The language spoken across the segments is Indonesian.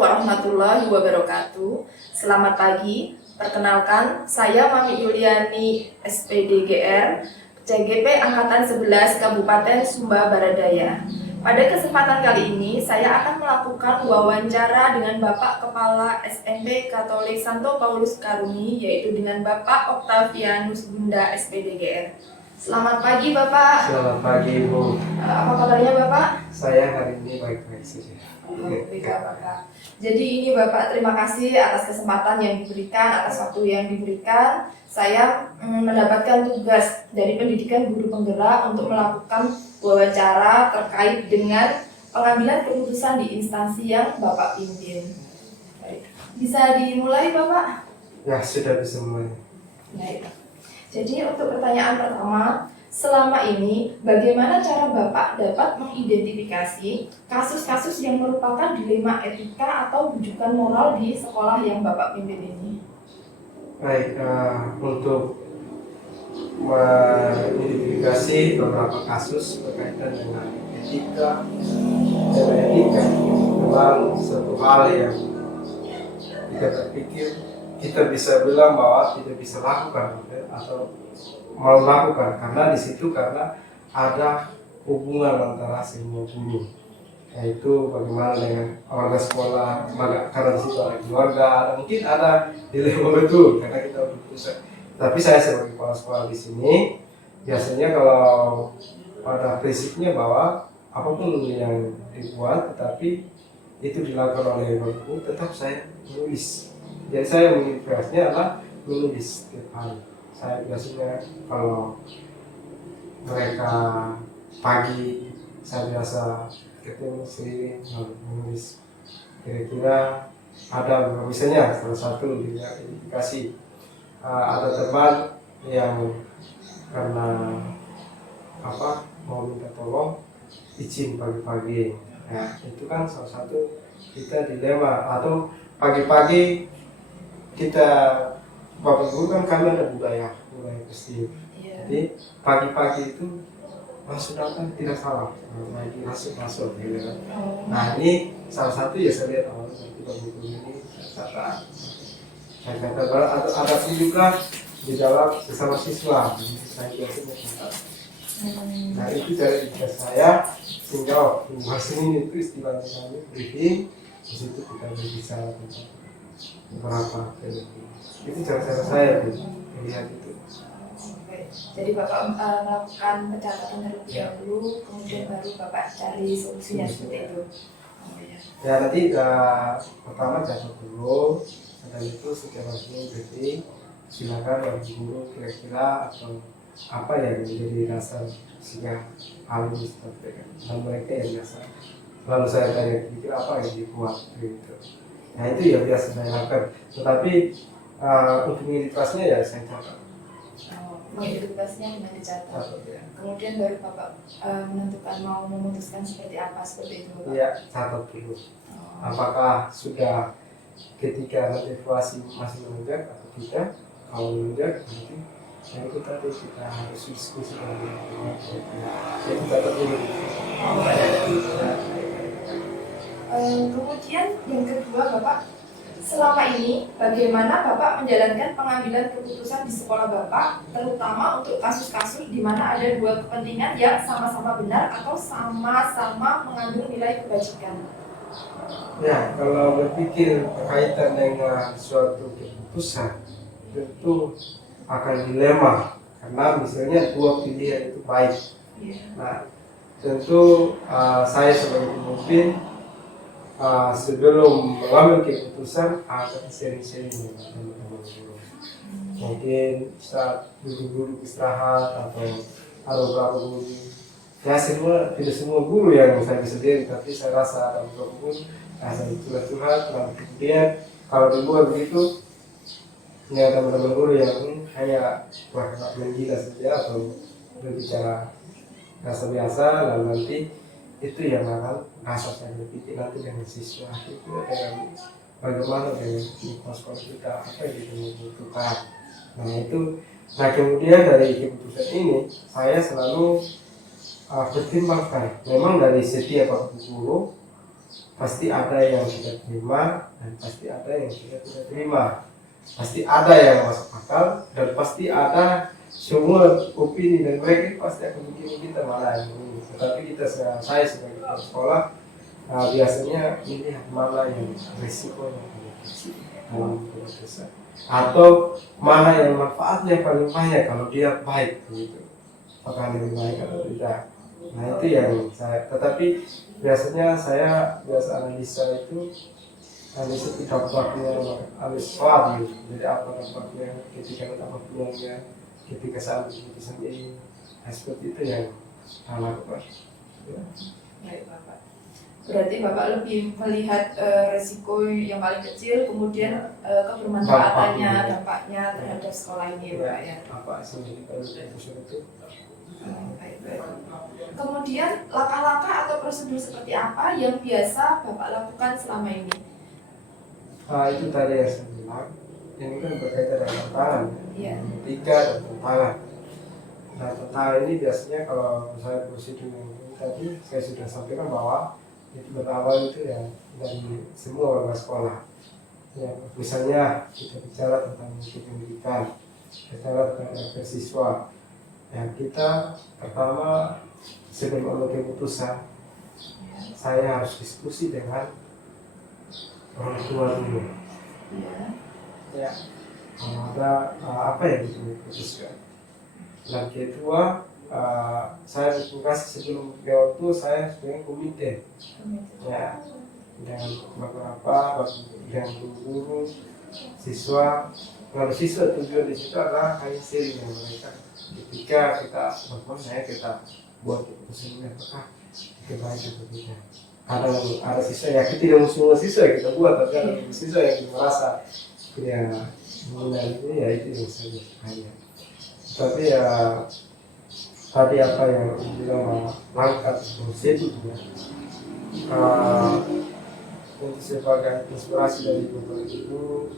warahmatullahi wabarakatuh. Selamat pagi. Perkenalkan, saya Mami Yuliani SPDGR, CGP Angkatan 11 Kabupaten Sumba Barat Daya. Pada kesempatan kali ini, saya akan melakukan wawancara dengan Bapak Kepala SMP Katolik Santo Paulus Karuni, yaitu dengan Bapak Octavianus Bunda SPDGR. Selamat pagi Bapak. Selamat pagi Ibu. Apa kabarnya Bapak? Saya hari ini baik-baik saja. Baiklah Bapak. Jadi ini Bapak, terima kasih atas kesempatan yang diberikan, atas waktu yang diberikan. Saya mendapatkan tugas dari Pendidikan Guru Penggerak untuk melakukan wawancara terkait dengan pengambilan keputusan di instansi yang Bapak pimpin. Baik. Bisa dimulai Bapak? Ya, sudah bisa mulai. Baik. Jadi untuk pertanyaan pertama, selama ini bagaimana cara Bapak dapat mengidentifikasi kasus-kasus yang merupakan dilema etika atau rujukan moral di sekolah yang Bapak pimpin ini? Baik, untuk mengidentifikasi beberapa kasus berkaitan dengan etika memang satu hal yang kita berpikir kita bisa bilang bahwa tidak bisa lakukan atau mau lakukan karena di situ karena ada hubungan antara semua guru, yaitu bagaimana dengan warga sekolah, karena di situ ada keluarga, mungkin ada dilema betul karena kita berpusat. Tapi saya sebagai kepala sekolah di sini biasanya kalau pada prinsipnya bahwa apapun yang dibuat tetapi itu dilakukan oleh guru, tetap saya menulis. Jadi saya mengidentifikasinya adalah menulis setiap hari. Saya biasanya kalau mereka pagi, saya biasa ketemu sendiri menulis. Kira-kira ada misalnya salah satu identifikasi ada teman yang karena mau minta tolong izin pagi-pagi. Nah, itu kan salah satu kita dilema atau pagi-pagi kita Bapak Guru kan kami ada budaya Kristen. Jadi pagi-pagi itu masuk datang tidak salah, lagi masuk gitu kan. Nah ini salah satu ya saya lihat awalnya itu Bapak Guru ini saya kata ada pun juga di dalam sesama siswa saya biasanya kata. Nah itu cara saya sehingga hasil ini itu istilahnya kami briefing di situ kita berbicara tentang beberapa itu cara-cara saya melihat itu. Jadi Bapak melakukan pencatatan terlebih dahulu, kemudian baru Bapak cari solusinya seperti itu. Ya nanti pertama catat dulu, setelah itu secara resmi briefing silakan bagi guru kira-kira atau apa yang menjadi dasar sehingga hal ini seperti dan mereka yang biasa. Lalu saya tanya kira apa yang dibuat gitu. Nah itu yang biasa saya lakukan. Tetapi untuk identitasnya ya saya catat. Mengidentifikasinya dengan dicatat. Kemudian baru Bapak menentukan mau memutuskan seperti apa seperti itu Bapak? Iya, catat dulu. Apakah sudah ketika motivasi masih menunjak atau tidak? Kalau menunjak nanti yang itu tadi kita harus diskusi dengan jadi catat dulu. Kemudian yang kedua Bapak, selama ini bagaimana Bapak menjalankan pengambilan keputusan di sekolah Bapak, terutama untuk kasus-kasus di mana ada dua kepentingan yang sama-sama benar atau sama-sama mengandung nilai kebajikan? Ya, kalau berpikir berkaitan dengan suatu keputusan tentu akan dilema karena misalnya dua pilihan itu baik. Nah, tentu saya sebagai pemimpin sebelum mengambil keputusan akan sering-sering dengan teman-teman guru. Mungkin saat duduk-duduk istirahat atau ada beberapa guru. Ya tidak semua guru yang saya bisa diri, tapi saya rasa ada beberapa guru saya curhat-curhat. Lalu kemudian kalau di luar begitu, ini ada teman-teman guru yang hanya menggila saja atau berbicara rasa biasa, lalu nanti itu yang akan rasa saya berpikir nanti dengan siswa itu dengan bagaimana dengan sekolah kita apa yang kita membutuhkan. Nah kemudian dari keputusan ini saya selalu pertimbangkan memang dari setiap guru pasti ada yang kita terima dan pasti ada yang kita tidak terima. Pasti ada yang masuk akal dan pasti ada semua opini dan mereka pasti akan bikin kita mana yang ini. Tetapi saya sebagai kepala sekolah biasanya melihat mana yang risikonya paling kecil dalam keputusan atau mana yang manfaatnya paling banyak kalau dia baik begitu. Apakah lebih baik atau tidak? Nah itu yang saya. Tetapi biasanya saya biasa analisa itu dampaknya analis value. Jadi apa dampaknya ketika apa peluangnya ketika saya keputusan ini. Nah, seperti itu yang saya lakukan. Ya. Baik Bapak. Berarti Bapak lebih melihat resiko yang paling kecil, kemudian kebermanfaatannya, dampaknya terhadap sekolah ini, Pak ya. Apa sih kalau keputusan itu? Baik. Kemudian langkah-langkah atau prosedur seperti apa yang biasa Bapak lakukan selama ini? Itu tadi yang saya bilang. Ini kan berkaitan dengan tantangan. Iya. Tiga dan tantangan. Nah tantangan ini biasanya kalau saya prosedur yang tadi saya sudah sampaikan bahwa itu berawal itu ya dari semua warga sekolah. Ya, misalnya kita bicara tentang pendidikan, bicara tentang siswa. Ya, kita pertama sebelum mengambil keputusan, saya harus diskusi dengan orang tua dulu. Ya, kalau ada apa yang diputuskan. Dan kedua, saya berkomunikasi sebelum jawab itu saya sebenarnya komite. Ya, dengan beberapa dengan guru, siswa. Kalau siswa tujuan di situ adalah hanya sharing dengan mereka. Ketika kita berkomunikasi, kita buat keputusan ini apakah itu baik atau tidak. Ada siswa ya kita tidak semua siswa yang kita buat, tapi ada siswa yang kita merasa ya mengenal itu ya itu yang saya hanya. Tapi ya tadi apa yang bilang langkah prosedur ya. Untuk sebagai inspirasi dari beberapa itu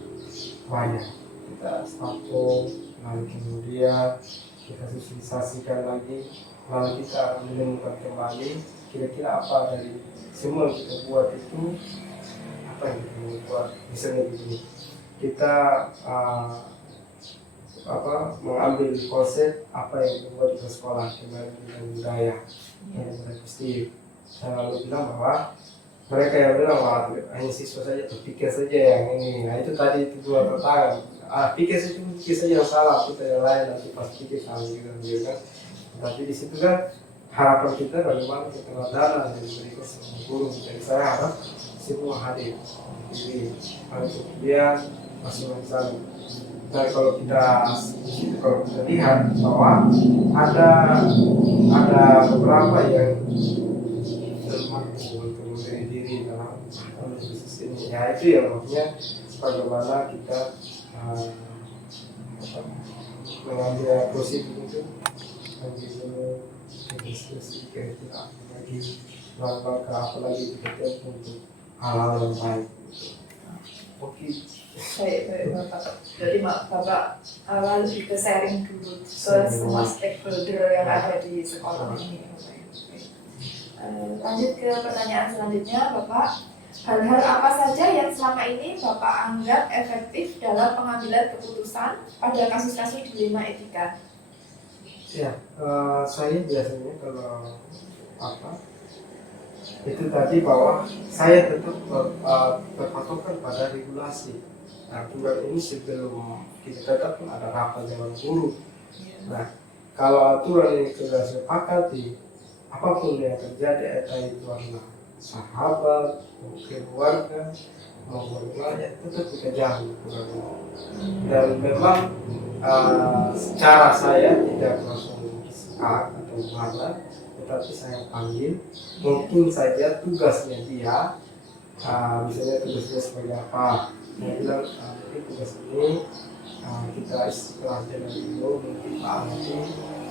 banyak kita stafo, lalu kemudian kita sosialisasikan lagi, lalu kita akan menemukan kembali kira-kira apa dari semua yang kita buat itu apa yang kita buat. Misalnya begini, kita mengambil konsep apa yang dibuat di sekolah kembali dengan budaya yang pasti saya lalu bilang bahwa mereka yang bilang bahwa hanya siswa saja berpikir saja yang ini. Nah itu tadi itu dua tantangan. Pikir saja yang salah, kita yang lain nanti pas pikir salah gitu kan. Tapi di situ kan harapan kita bagaimana keteladanan yang diberikan semua guru. Jadi saya harap semua hadir. Jadi kemudian masing-masing. Dan kalau kita lihat bahwa ada beberapa yang termampu untuk memberi diri dalam bisnis ini. Ya itu yang maksudnya bagaimana kita mengambil prosedur itu mengambil diskusi kira-kira lagi langkah apa lagi kita untuk hal-hal yang baik. Oke. Baik Bapak. Jadi Bapak lebih ke sharing dulu ke semua stakeholder yang ada di sekolah ini. Lanjut ke pertanyaan selanjutnya, Bapak. Hal-hal apa saja yang selama ini Bapak anggap efektif dalam pengambilan keputusan pada kasus-kasus dilema etika? Ya, saya biasanya kalau itu tadi bahwa saya tetap terpatokkan pada regulasi. Aturan ini sebelum kita tetapkan ada rapat dengan guru. Nah, kalau aturan ini sudah sepakati, apapun yang terjadi itu adalah sahabat, keluarga, maupun rakyat tetap kita jalan aturan ini. Dan memang secara saya tidak langsung sekat atau mana, tetapi saya panggil, mungkin saja tugasnya dia, misalnya tugasnya sebagai apa. Saya bilang mungkin tugas ini kita istilah dengan ibu, mungkin Pak nanti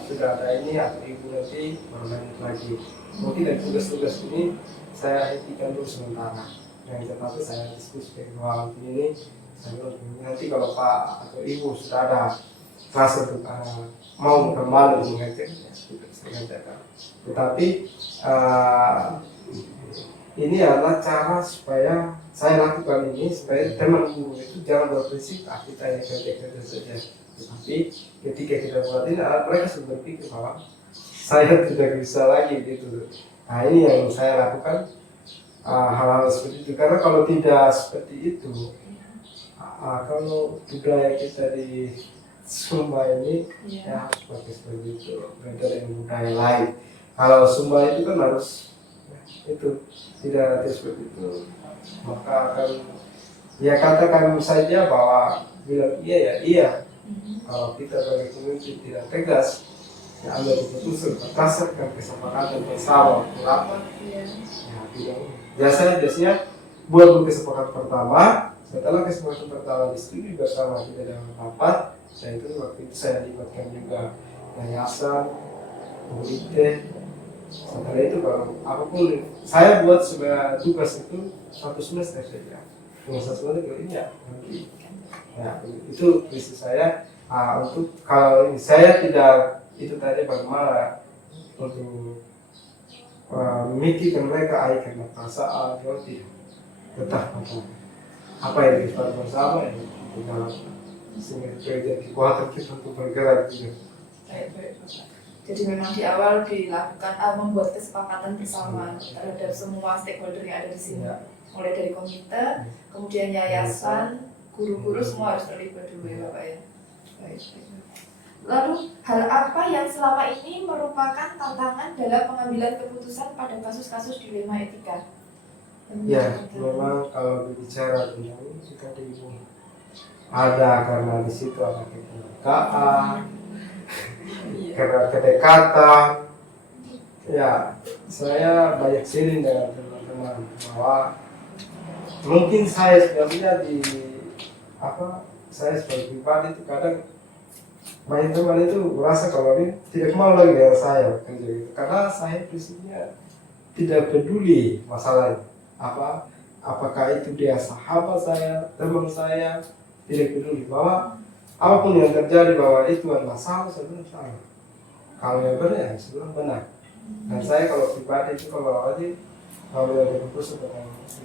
sudah ada ini atau ibu nanti baru lanjut lagi. Mungkin dari tugas-tugas ini saya hentikan dulu sementara. Yang tetapi saya diskusi dengan ini, saya bilang nanti kalau Pak atau ibu sudah ada rasa untuk mau kembali mengajar, ya sudah saya ngajarkan. Tetapi ini adalah cara supaya saya lakukan ini supaya teman guru itu jangan berprinsip kita ini kerja saja. Tetapi ketika kita buat ini mereka sudah berpikir bahwa saya tidak bisa lagi gitu. Nah ini yang saya lakukan hal-hal seperti itu, karena kalau tidak seperti itu kalau budaya kita di Sumba ini ya harus pakai seperti itu, beda dengan budaya lain. Kalau Sumba itu kan harus itu tidak seperti itu, maka akan ya katakan saja bahwa bilang iya ya iya. Kalau kita sebagai pemimpin tidak tegas ya ambil keputusan berdasarkan kesepakatan bersama berapa ya bilang biasanya buat kesepakatan pertama. Setelah kesempatan pertama disetujui bersama kita dalam rapat, saya itu waktu itu saya libatkan juga yayasan, komite. Setelah itu kalau apapun saya buat sebagai tugas itu 1 semester saja. Cuma 1 semester ini ya nanti. Ya itu visi saya untuk kalau ini saya tidak itu tadi bagaimana untuk memikirkan mereka karena perasaan kalau tidak tetap apa yang kita bersama yang kita sehingga terjadi kekuatan kita untuk bergerak gitu. Jadi memang di awal dilakukan membuat kesepakatan bersama terhadap semua stakeholder yang ada di sini, mulai dari komite, kemudian yayasan, guru-guru semua harus terlibat dulu ya Bapak ya. Baik. Lalu hal apa yang selama ini merupakan tantangan dalam pengambilan keputusan pada kasus-kasus dilema etika? Ya, memang kalau berbicara tentang kita di ada karena di situ ada kekeluargaan, karena kedekatan. Ya, saya banyak sharing dengan teman-teman bahwa mungkin saya sudah lihat di saya sebagai pribadi itu kadang banyak teman itu merasa kalau ini tidak mau lagi dengan saya kerja gitu, karena saya prinsipnya tidak peduli masalahnya. Apakah itu dia sahabat saya, teman saya, tidak peduli bahwa apapun yang terjadi bahwa itu adalah salah, sebenarnya salah. Kalau yang benar ya sebenarnya benar. Dan saya kalau pribadi itu kalau ada keputusan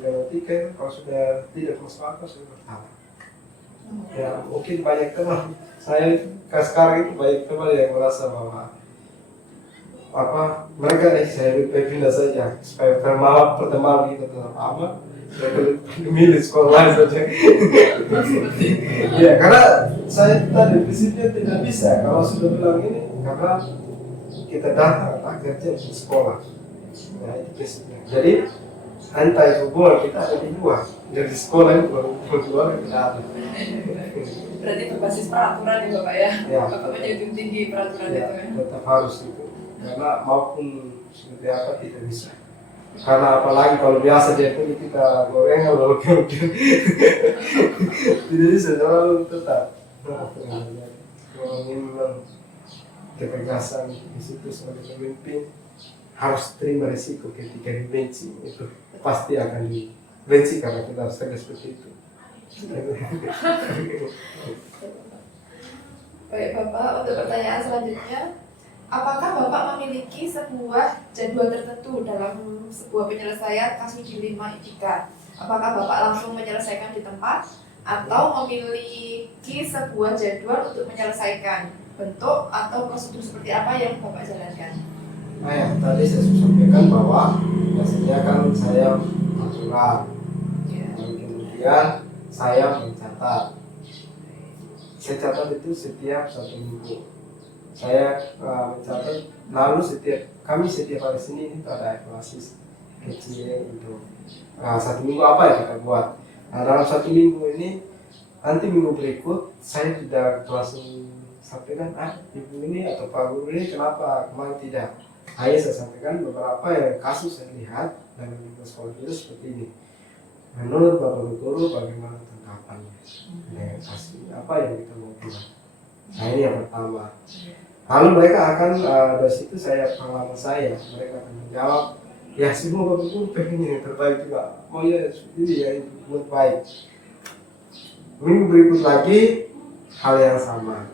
dengan etika, kalau sudah tidak masuk akal sudah bertahan. Ya mungkin banyak teman saya sekarang itu banyak teman yang merasa bahwa mereka saya pindah saja supaya pertemanan kita tetap aman, mereka milih sekolah lain saja. Ya karena saya tadi prinsipnya tidak bisa kalau sudah bilang ini karena kita datang kerja di sekolah, ya itu prinsipnya. Jadi entah itu hubungan kita ada di luar, dari sekolah itu baru keluar tidak ada. Berarti berbasis peraturan ya Bapak ya? Ya Bapak menjunjung tinggi peraturan ya, itu ya? tetap harus itu. Karena maupun seperti apa tidak bisa, karena apalagi kalau biasa dia pun kita goreng lalu kemudian tidak bisa selalu tetap memang ketegasan di situ sebagai pemimpin harus terima risiko ketika dibenci itu pasti akan dibenci karena kita harus tegas seperti itu. Baik Bapak, untuk pertanyaan selanjutnya, apakah Bapak memiliki sebuah jadwal tertentu dalam sebuah penyelesaian kasus dilema etika? Apakah Bapak langsung menyelesaikan di tempat atau memiliki sebuah jadwal untuk menyelesaikan? Bentuk atau prosedur seperti apa yang Bapak jalankan? Nah ya, tadi saya sampaikan bahwa biasanya kan saya aturan, kemudian saya mencatat. Saya catat itu setiap 1 minggu. Saya mencatat, lalu kami setiap hari Senin itu ada evaluasi kecil untuk 1 minggu apa yang kita buat. Nah, dalam 1 minggu ini nanti minggu berikut saya tidak langsung sampaikan ibu ini atau pak guru ini kenapa kemarin tidak. Hanya saya sampaikan beberapa yang kasus saya lihat dan di sekolah itu seperti ini. Menurut bapak guru bagaimana tanggapannya? Kasih apa yang kita mau buat. Nah ini yang pertama. Lalu mereka akan dari situ pengalaman saya mereka akan menjawab ya semua bapak guru pengen yang terbaik juga. Oh ya ini ya itu buat baik. Minggu berikut lagi hal yang sama.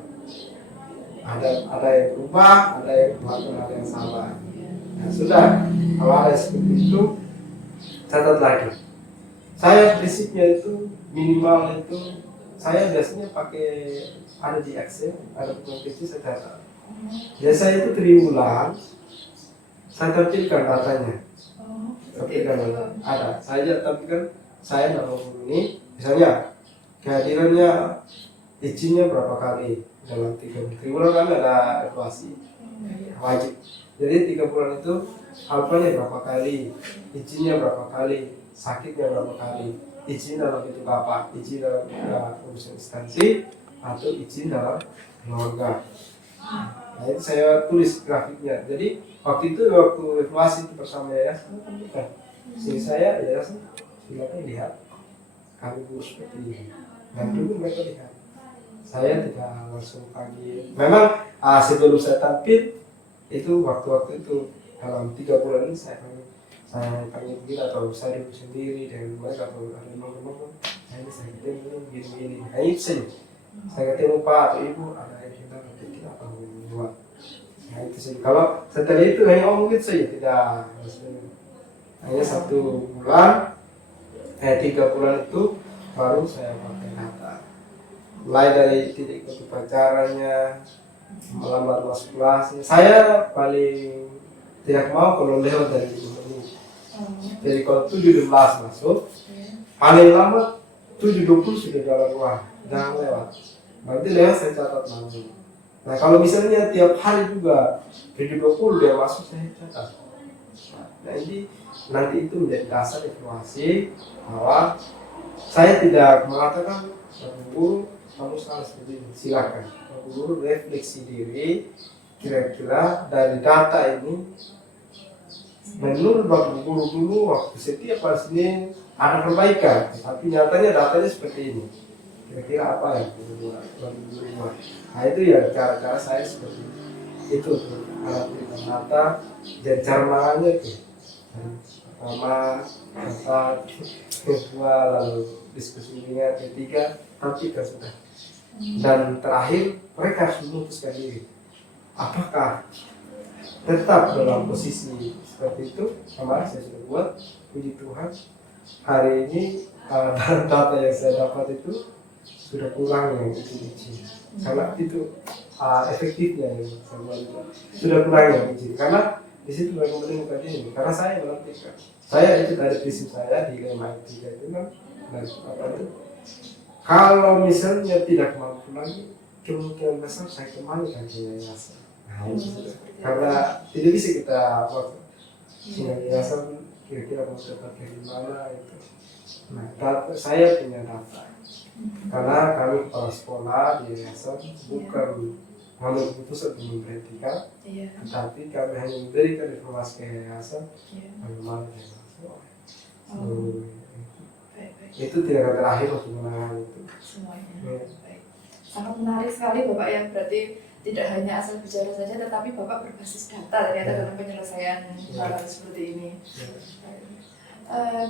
Ada yang berubah, ada yang melakukan hal yang sama. Nah sudah kalau ada seperti itu catat lagi. Saya prinsipnya itu minimal itu saya biasanya pakai ada di Excel, ada buku kecil saya catat. Biasa itu triwulan saya tampilkan datanya. Tampilkan ada. Saya tampilkan saya dalam buku ini, misalnya kehadirannya izinnya berapa kali dalam 3 triwulan kan ada evaluasi wajib. Jadi 3 bulan itu alfanya berapa kali, izinnya berapa kali, sakitnya berapa kali, izin dalam bentuk apa, izin dalam urusan instansi atau izin dalam keluarga. Nah itu saya tulis grafiknya. Jadi waktu evaluasi itu bersama yayasan, saya yayasan silakan lihat kami guru seperti ini. Dan dulu mereka lihat. Saya tidak langsung pagi. Memang sebelum saya tampil itu waktu-waktu itu dalam 3 bulan ini saya panggil begini atau saya duduk sendiri dengan mereka atau ada teman-teman saya ketemu begini-begini. Nah itu saja. Saya ketemu Pak atau Ibu ada yang kita apa buat. Nah itu saja. Kalau setelah itu hanya omong gitu saja tidak hanya 1 bulan 3 bulan itu baru saya pakai data. Mulai dari titik pacarannya, melambat masuk kelasnya. Saya paling tidak mau kalau lewat dari 5 menit. Jadi kalau 7.12 masuk, paling lama 7.20 sudah dalam ruang, jangan lewat. Berarti lewat saya catat nanti. Nah kalau misalnya tiap hari juga 7.20 dia masuk saya catat. Nah ini nanti itu menjadi dasar evaluasi bahwa saya tidak mengatakan guru kamu salah seperti ini, silakan guru refleksi diri kira-kira dari data ini menurut Bapak Guru dulu waktu setiap hari Senin ada perbaikan, tapi nyatanya datanya seperti ini. Kira-kira apa yang perlu dibuat? Nah itu ya cara-cara saya seperti itu tuh alat data dan cara menangani itu. Pertama, keempat, kedua, lalu diskusi dengan ketiga, tapi kan sudah. Dan terakhir mereka harus memutuskan diri. Apakah tetap dalam posisi seperti itu? Kemarin saya sudah buat, puji Tuhan hari ini data yang saya dapat itu sudah kurang yang izin. Karena itu efektifnya yang saya buat sudah kurang yang izin. Karena di situ mereka menemukan ini. Karena saya menentukan. Saya itu dari prinsip saya di MIT itu kan, apa itu? Kalau misalnya tidak mampu lagi, kemungkinan besar saya kembalikan ke yayasan. Nah, karena tidak bisa kita buat yayasan kira-kira mau tetap di mana itu. Nah, saya punya data. Karena kami kepala sekolah di yayasan bukan mengambil keputusan untuk memberhentikan, tetapi kami hanya memberikan informasi ke yayasan bagaimana itu tidak ada terakhir untuk menangani itu semuanya. Baik. Sangat menarik sekali Bapak ya, berarti tidak hanya asal bicara saja tetapi Bapak berbasis data ternyata dalam penyelesaian hal seperti ini.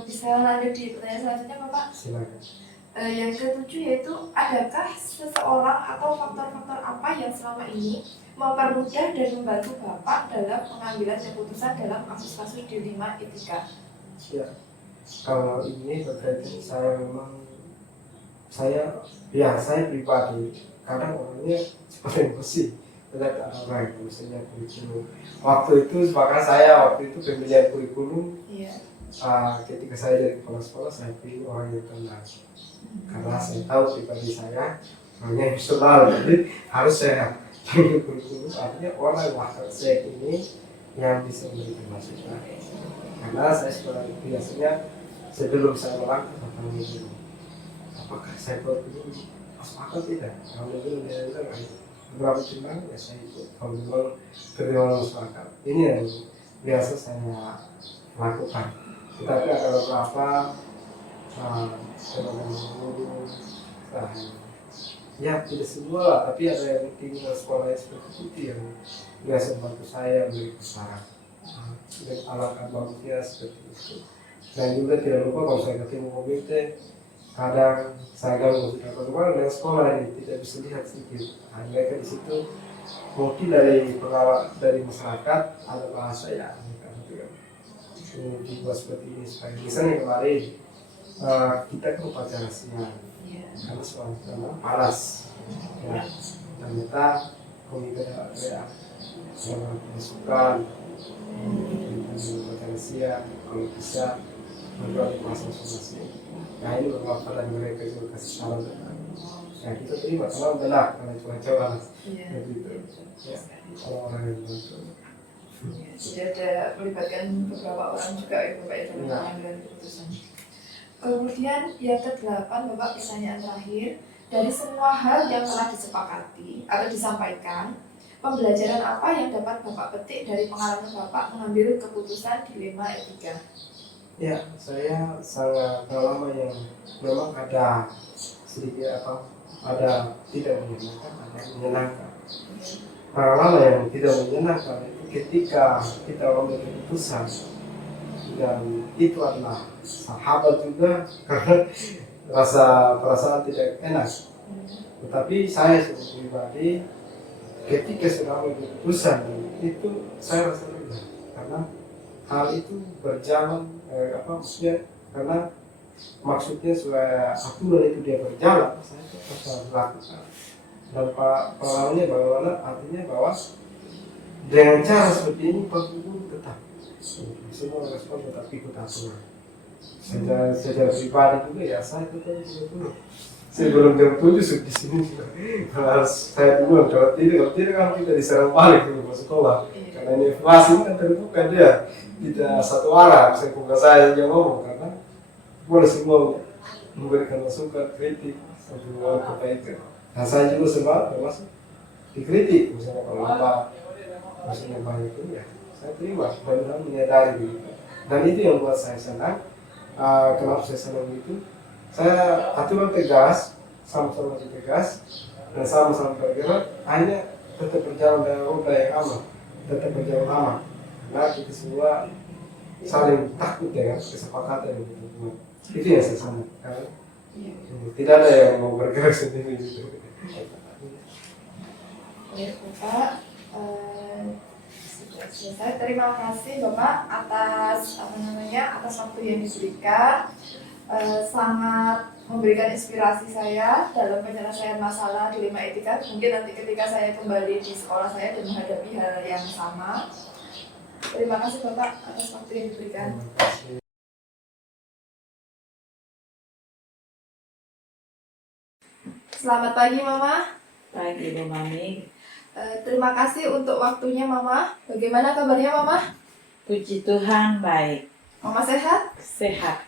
Bisa lanjut di pertanyaan selanjutnya Bapak? Silakan. Yang ketujuh yaitu adakah seseorang atau faktor-faktor apa yang selama ini mempermudah dan membantu Bapak dalam pengambilan keputusan dalam kasus-kasus dilema etika? Ya, kalau ini berkaitan saya pribadi kadang orangnya seperti emosi terhadap orang misalnya kurikulum. Waktu itu pemilihan kurikulum. Ketika saya dari kepala sekolah saya pilih orang yang tenang karena saya tahu pribadi saya orangnya emosional, jadi harus saya pilih kurikulum artinya orang wakil saya ini yang bisa memberikan masukan. Karena saya sekolah biasanya sebelum saya melangkah tentang itu, apakah saya perlu masuk akal tidak? Kalau dulu dia bilang beberapa timbang ya saya ikut. Kalau memang pertimbangan masuk akal, ini yang biasa saya lakukan. Tetapi ada beberapa ya tidak semua lah, tapi ada yang tinggal sekolahnya seperti itu yang biasa membantu saya memberi saran. Dan alat bagusnya seperti itu. Dan juga tidak lupa kalau saya ketemu mobil kadang saya ganggu bagaimana dengan sekolah ini tidak bisa lihat sedikit. Nah, mereka di situ mungkin dari pengawal dari masyarakat ada bahasa ya. dibuat seperti ini supaya misalnya kemarin kita kan upacara siang karena suasana panas ya, ternyata komite ada yang masukan upacara siang kalau bisa berbuat masing-masing. Nah ini beberapa dari mereka juga kasih saran. Nah kita terima karena benar karena cuaca panas. Begitu. Ya, kalau orang yang bantu. Jadi ada melibatkan beberapa orang juga ya Bapak ya dalam pengambilan keputusan. Kemudian yang ke-8 Bapak, pertanyaan terakhir, dari semua hal yang telah disepakati atau disampaikan, pembelajaran apa yang dapat Bapak petik dari pengalaman Bapak mengambil keputusan dilema etika? Ya, saya sangat pengalaman yang memang ada sedikit ada tidak menyenangkan, ada yang menyenangkan. Pengalaman yang tidak menyenangkan itu ketika kita mengambil keputusan dan itu adalah sahabat juga karena rasa perasaan tidak enak. Tetapi saya sebagai pribadi ketika sudah mengambil keputusan itu saya rasa lega karena hal itu berjalan maksudnya karena maksudnya supaya aturan itu dia berjalan saya harus lakukan dan pengalamannya bagaimana artinya bahwa dengan cara seperti ini Pak Guru tetap semua respon tetap ikut aturan secara pribadi juga ya saya tetap ikut sebelum jam 7 sudah di sini harus saya dulu kalau tidak kan kita diserang balik dulu ke sekolah karena ini evaluasi kan terbuka dia tidak satu arah saya buka saya saja ngomong karena boleh semua memberikan masukan kritik semua kebaikan. Nah saya juga sempat termasuk dikritik misalnya kalau lambat maksudnya banyak itu ya saya terima dan menyadari begitu dan itu yang buat saya senang. Kenapa saya senang itu saya aturan tegas sama-sama tegas dan sama-sama bergerak hanya tetap berjalan dengan roda yang aman tetap berjalan aman karena kita semua saling takut dengan kesepakatan yang kita buat itu yang saya senang karena tidak ada yang mau bergerak sendiri gitu. Baik Bapak, sudah selesai. Terima kasih Bapak atas atas waktu yang diberikan. Sangat memberikan inspirasi saya dalam penyelesaian masalah dilema etika. Mungkin nanti ketika saya kembali di sekolah saya dan menghadapi hal yang sama. Terima kasih Bapak atas waktu yang diberikan. Selamat pagi Mama. Pagi Bu Mami. Terima kasih untuk waktunya Mama. Bagaimana kabarnya Mama? Puji Tuhan baik, Mama sehat? sehat.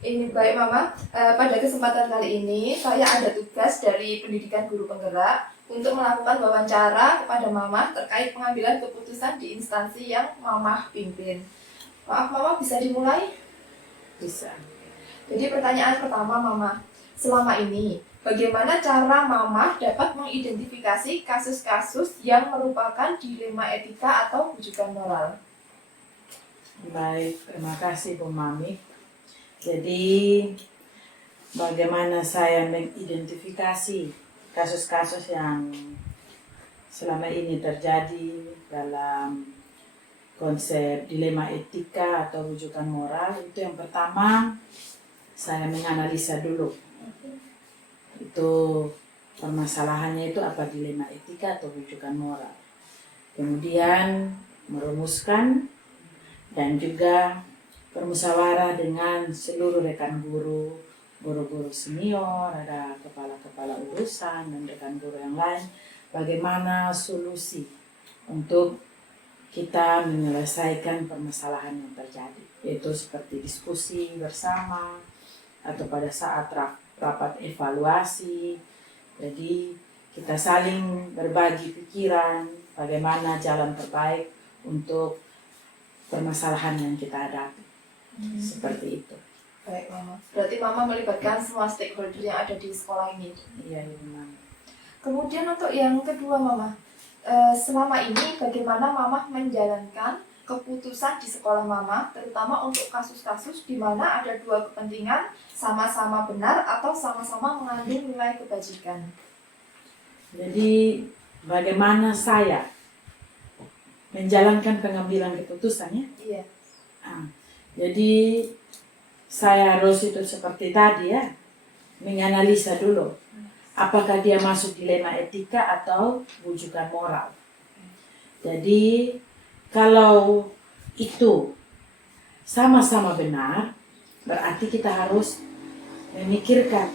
Ini baik Mama. Pada kesempatan kali ini saya ada tugas dari Pendidikan Guru Penggerak untuk melakukan wawancara kepada Mama terkait pengambilan keputusan di instansi yang Mama pimpin. Maaf Mama, bisa dimulai? Bisa. Jadi pertanyaan pertama Mama, selama ini bagaimana cara Mama dapat mengidentifikasi kasus-kasus yang merupakan dilema etika atau rujukan moral? Baik, terima kasih Bu Mami. Jadi bagaimana saya mengidentifikasi kasus-kasus yang selama ini terjadi dalam konsep dilema etika atau rujukan moral, itu yang pertama saya menganalisa dulu itu permasalahannya itu apa dilema etika atau rujukan moral, kemudian merumuskan dan juga bermusyawarah dengan seluruh rekan guru, guru-guru senior, ada kepala-kepala urusan dan rekan guru yang lain, bagaimana solusi untuk kita menyelesaikan permasalahan yang terjadi, yaitu seperti diskusi bersama atau pada saat rapat evaluasi. Jadi kita saling berbagi pikiran bagaimana jalan terbaik untuk permasalahan yang kita hadapi. Seperti itu. Baik Mama. Berarti Mama melibatkan semua stakeholder yang ada di sekolah ini. Iya, Mama. Kemudian untuk yang kedua Mama, selama ini bagaimana Mama menjalankan keputusan di sekolah Mama, terutama untuk kasus-kasus di mana ada dua kepentingan sama-sama benar atau sama-sama mengandung nilai kebajikan. Jadi bagaimana saya menjalankan pengambilan keputusannya? Iya. Jadi saya harus itu seperti tadi ya, menganalisa dulu apakah dia masuk dilema etika atau rujukan moral. Jadi kalau itu sama-sama benar, berarti kita harus memikirkan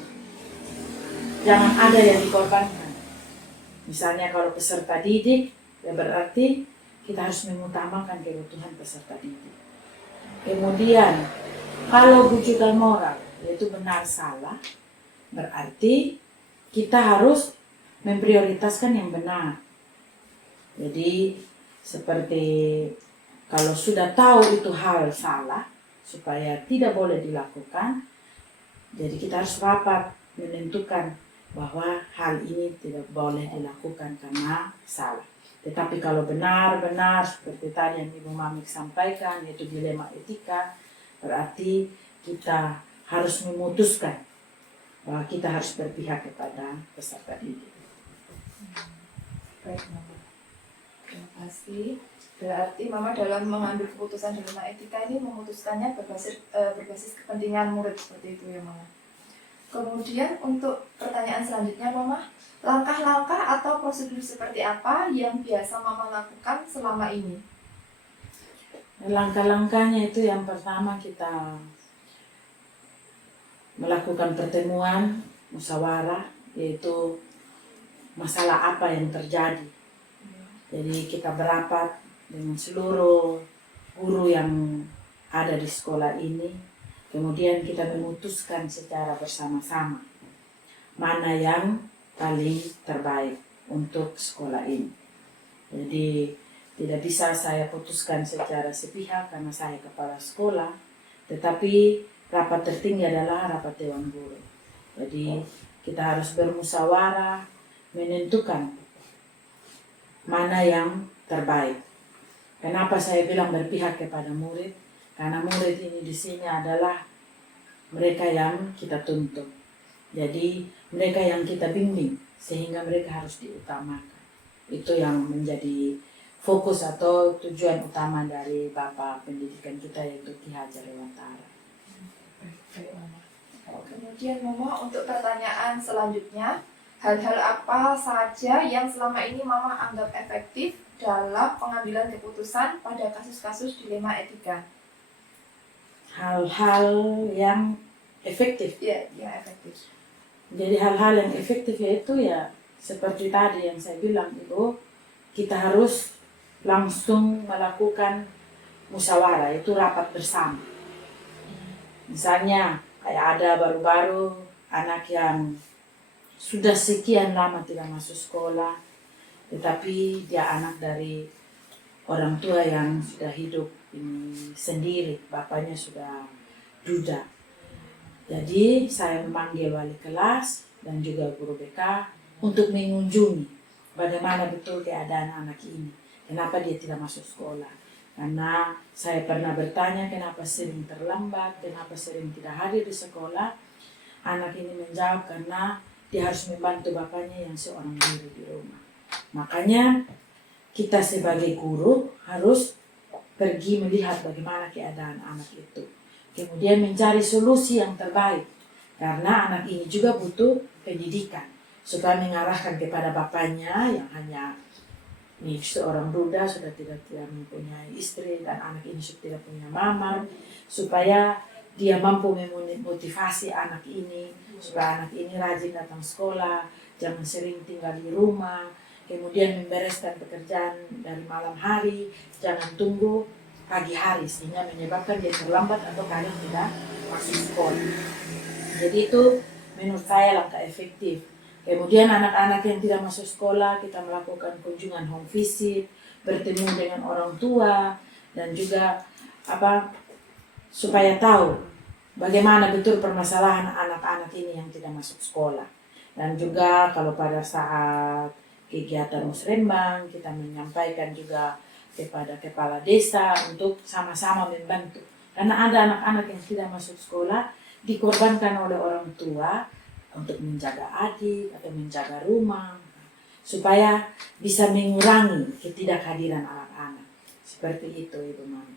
jangan ada yang dikorbankan. Misalnya kalau peserta didik, ya berarti kita harus mengutamakan kebutuhan peserta didik. Kemudian kalau rujukan moral yaitu benar salah, berarti kita harus memprioritaskan yang benar. Jadi seperti kalau sudah tahu itu hal salah supaya tidak boleh dilakukan, jadi kita harus rapat menentukan bahwa hal ini tidak boleh dilakukan karena salah. Tetapi kalau benar-benar seperti tadi yang Ibu Mamik sampaikan, yaitu dilema etika, berarti kita harus memutuskan bahwa kita harus berpihak kepada peserta didik. Baik, Mama. Terima kasih. Berarti Mama dalam mengambil keputusan dilema etika ini memutuskannya berbasis kepentingan murid seperti itu ya, Mama. Kemudian untuk pertanyaan selanjutnya, Mama, langkah-langkah atau prosedur seperti apa yang biasa Mama lakukan selama ini? Langkah-langkahnya itu yang pertama kita melakukan pertemuan musyawarah, yaitu masalah apa yang terjadi. Jadi kita berapat dengan seluruh guru yang ada di sekolah ini, kemudian kita memutuskan secara bersama-sama mana yang paling terbaik untuk sekolah ini. Jadi tidak bisa saya putuskan secara sepihak karena saya kepala sekolah, tetapi rapat tertinggi adalah rapat Dewan Guru. Jadi kita harus bermusyawarah menentukan mana yang terbaik. Kenapa saya bilang berpihak kepada murid? Karena murid ini di sini adalah mereka yang kita tuntut. Jadi mereka yang kita bimbing sehingga mereka harus diutamakan. Itu yang menjadi fokus atau tujuan utama dari Bapak Pendidikan kita yaitu Ki Hajar Dewantara. Kemudian Mama untuk pertanyaan selanjutnya, hal-hal apa saja yang selama ini Mama anggap efektif dalam pengambilan keputusan pada kasus-kasus dilema etika? Hal-hal yang efektif. Ya, yang efektif. Jadi hal-hal yang efektif yaitu ya seperti tadi yang saya bilang itu, kita harus langsung melakukan musyawarah, itu rapat bersama. Misalnya kayak ada baru-baru anak yang sudah sekian lama tidak masuk sekolah, tetapi dia anak dari orang tua yang sudah hidup ini sendiri, bapaknya sudah duda. Jadi saya memanggil wali kelas dan juga guru BK untuk mengunjungi bagaimana betul keadaan anak ini, kenapa dia tidak masuk sekolah. Karena saya pernah bertanya kenapa sering terlambat, kenapa sering tidak hadir di sekolah. Anak ini menjawab karena dia harus membantu bapaknya yang seorang guru di rumah. Makanya kita sebagai guru harus pergi melihat bagaimana keadaan anak itu. Kemudian mencari solusi yang terbaik. Karena anak ini juga butuh pendidikan. Supaya mengarahkan kepada bapaknya yang hanya seorang duda, sudah tidak mempunyai istri, dan anak ini sudah tidak punya mama, supaya dia mampu memotivasi anak ini, supaya anak ini rajin datang sekolah, jangan sering tinggal di rumah, kemudian membereskan pekerjaan dari malam hari, jangan tunggu pagi hari, sehingga menyebabkan dia terlambat atau kadang tidak masuk sekolah. Jadi itu menurut saya langkah efektif. Kemudian anak-anak yang tidak masuk sekolah, kita melakukan kunjungan home visit, bertemu dengan orang tua, dan juga supaya tahu bagaimana betul permasalahan anak-anak ini yang tidak masuk sekolah. Dan juga kalau pada saat kegiatan musrembang, kita menyampaikan juga kepada kepala desa untuk sama-sama membantu. Karena ada anak-anak yang tidak masuk sekolah, dikorbankan oleh orang tua, untuk menjaga adik atau menjaga rumah supaya bisa mengurangi ketidakhadiran anak-anak. Seperti itu Ibu Mami.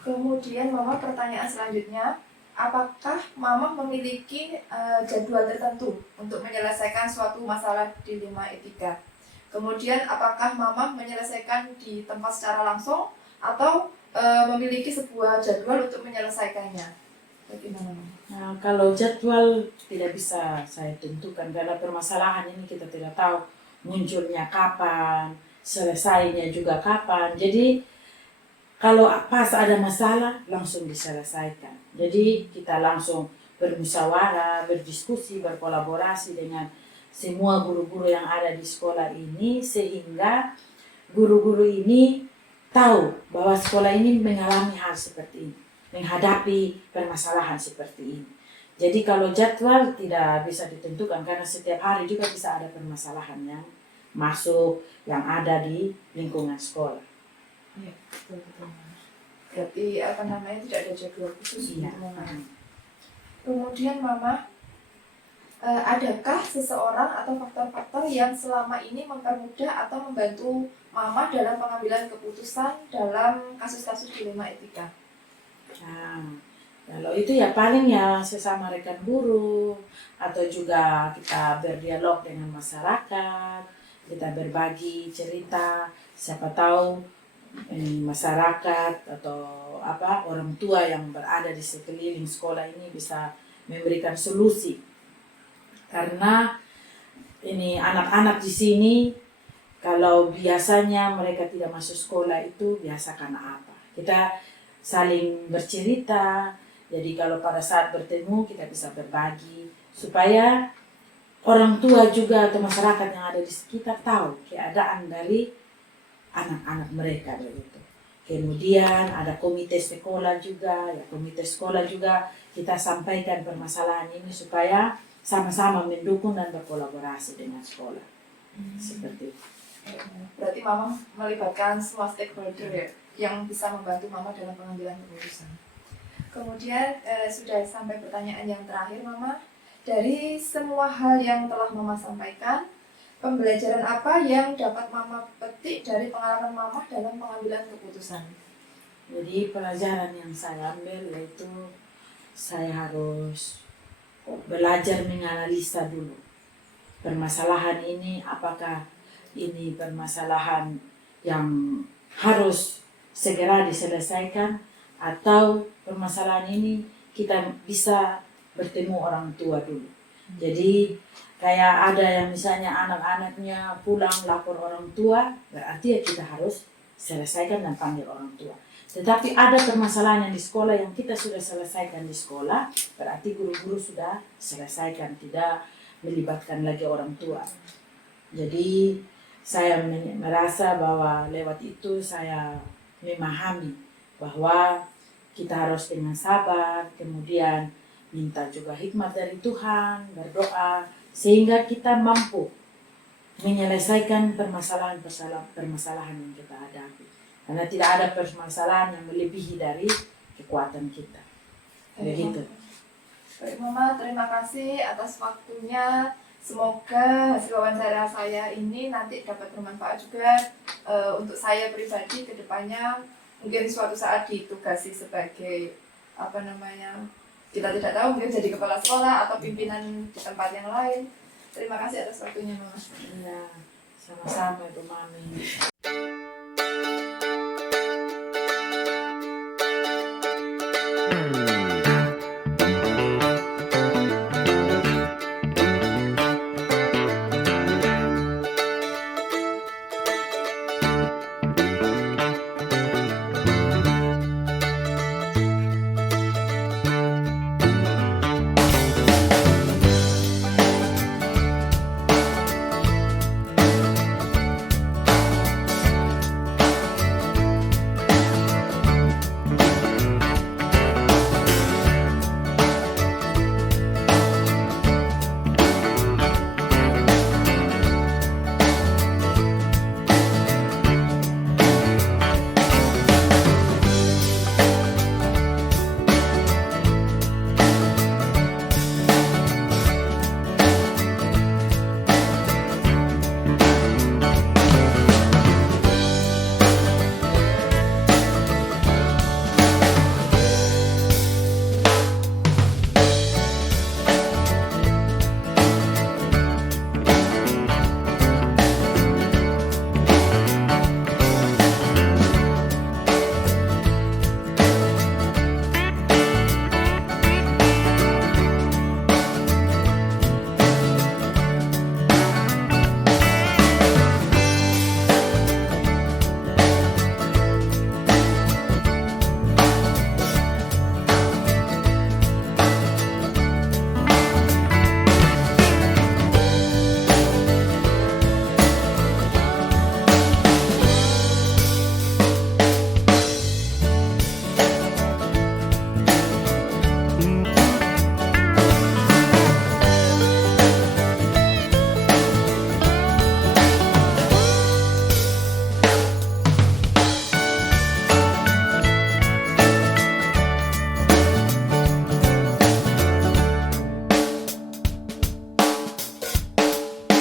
Kemudian Mama, pertanyaan selanjutnya, apakah Mama memiliki jadwal tertentu untuk menyelesaikan suatu masalah di 5 etika? Kemudian apakah Mama menyelesaikan di tempat secara langsung atau memiliki sebuah jadwal untuk menyelesaikannya? Bagaimana Mama? Nah, kalau jadwal tidak bisa saya tentukan karena permasalahan ini kita tidak tahu munculnya kapan, selesainya juga kapan. Jadi kalau pas ada masalah langsung diselesaikan. Jadi kita langsung bermusyawarah, berdiskusi, berkolaborasi dengan semua guru-guru yang ada di sekolah ini sehingga guru-guru ini tahu bahwa sekolah ini mengalami hal seperti ini, menghadapi permasalahan seperti ini. Jadi kalau jadwal tidak bisa ditentukan karena setiap hari juga bisa ada permasalahan yang masuk yang ada di lingkungan sekolah. Ya, betul. Berarti tidak ada jadwal khusus Iya. untuk Mama. Kemudian Mama, adakah seseorang atau faktor-faktor yang selama ini mempermudah atau membantu Mama dalam pengambilan keputusan dalam kasus-kasus dilema etika? Nah, kalau itu ya paling ya sesama rekan guru atau juga kita berdialog dengan masyarakat, kita berbagi cerita, siapa tahu masyarakat atau orang tua yang berada di sekeliling sekolah ini bisa memberikan solusi. Karena ini anak-anak di sini kalau biasanya mereka tidak masuk sekolah itu biasa karena apa? Kita saling bercerita, jadi kalau pada saat bertemu kita bisa berbagi supaya orang tua juga atau masyarakat yang ada di sekitar tahu keadaan dari anak-anak mereka begitu. Kemudian ada komite sekolah juga, komite sekolah juga kita sampaikan permasalahan ini supaya sama-sama mendukung dan berkolaborasi dengan sekolah. Seperti itu. Berarti Mama melibatkan semua stakeholder ya, yang bisa membantu Mama dalam pengambilan keputusan. Kemudian sudah sampai pertanyaan yang terakhir Mama. Dari semua hal yang telah Mama sampaikan, pembelajaran apa yang dapat Mama petik dari pengalaman Mama dalam pengambilan keputusan? Jadi pelajaran yang saya ambil yaitu saya harus belajar menganalisa dulu permasalahan ini, apakah ini permasalahan yang harus segera diselesaikan atau permasalahan ini kita bisa bertemu orang tua dulu. Jadi kayak ada yang misalnya anak-anaknya pulang lapor orang tua, berarti ya kita harus selesaikan dan panggil orang tua. Tetapi ada permasalahan yang di sekolah yang kita sudah selesaikan di sekolah, berarti guru-guru sudah selesaikan, tidak melibatkan lagi orang tua. Jadi saya merasa bahwa lewat itu saya memahami bahwa kita harus dengan sabar, kemudian minta juga hikmat dari Tuhan, berdoa, sehingga kita mampu menyelesaikan permasalahan yang kita hadapi. Karena tidak ada permasalahan yang melebihi dari kekuatan kita. Begitu. Baik Mama, terima kasih atas waktunya. Semoga hasil wawancara saya ini nanti dapat bermanfaat juga untuk saya pribadi ke depannya. Mungkin suatu saat ditugasi sebagai kita tidak tahu, mungkin jadi kepala sekolah atau pimpinan di tempat yang lain. Terima kasih atas waktunya Mama. Ya, sama-sama Ibu Mami.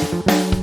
Tuhan.